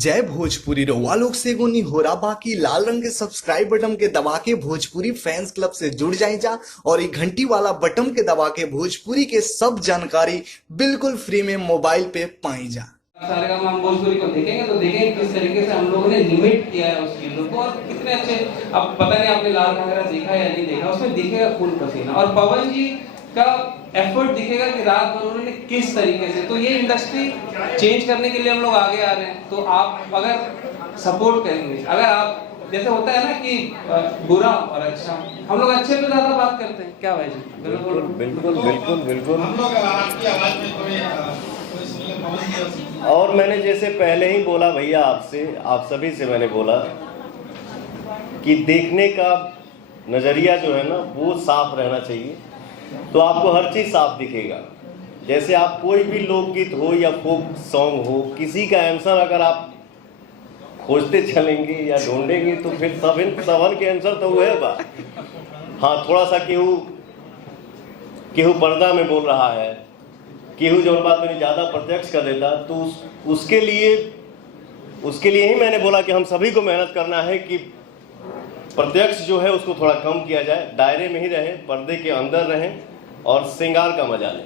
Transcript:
जय भोजपुरी रउआ लोग से एगो निहोरा बाकी लाल रंग के सब्सक्राइब बटन के दबा के भोजपुरी फैंस क्लब से जुड़ जाए जा और ये घंटी वाला बटन के दबा के भोजपुरी के सब जानकारी बिल्कुल फ्री में मोबाइल पे पाई जा। सारे काम हम भोजपुरी को देखेंगे तो देखेंगे किस तरीके से हम लोगों ने लिमिट किया है उस चीजों को और कितने अच्छे। अब पता नहीं आपने लाल घाघरा देखा या नहीं देखा, उसमें दिखेगा खून पसीना और पवन जी का एफर्ट दिखेगा कि रात भर उन्होंने किस तरीके से। तो ये इंडस्ट्री चेंज करने के लिए हम लोग आगे आ रहे हैं, तो आप अगर सपोर्ट करेंगे, अगर आप जैसे होता है ना कि बुरा और अच्छा, हम लोग अच्छे पे ज्यादा बात करते हैं क्या भाई जी? बिल्कुल बिल्कुल बिल्कुल बिल्कुल। हम लोग आपकी आवाज में थोड़ी और मैंने जैसे पहले ही बोला भैया आपसे, आप सभी से मैंने बोला कि देखने का नज़रिया जो है ना वो साफ रहना चाहिए, तो आपको हर चीज़ साफ दिखेगा। जैसे आप कोई भी लोकगीत हो या फोक सॉन्ग हो, किसी का आंसर अगर आप खोजते चलेंगे या ढूंढेंगे तो फिर सबन के आंसर तो वो है बा। हाँ, थोड़ा सा केहू पर्दा में बोल रहा है, केहू जो बात मैंने ज़्यादा प्रत्यक्ष कर देता, तो उसके लिए ही मैंने बोला कि हम सभी को मेहनत करना है कि प्रत्यक्ष जो है उसको थोड़ा कम किया जाए, दायरे में ही रहें, पर्दे के अंदर रहें और श्रृंगार का मजा लें।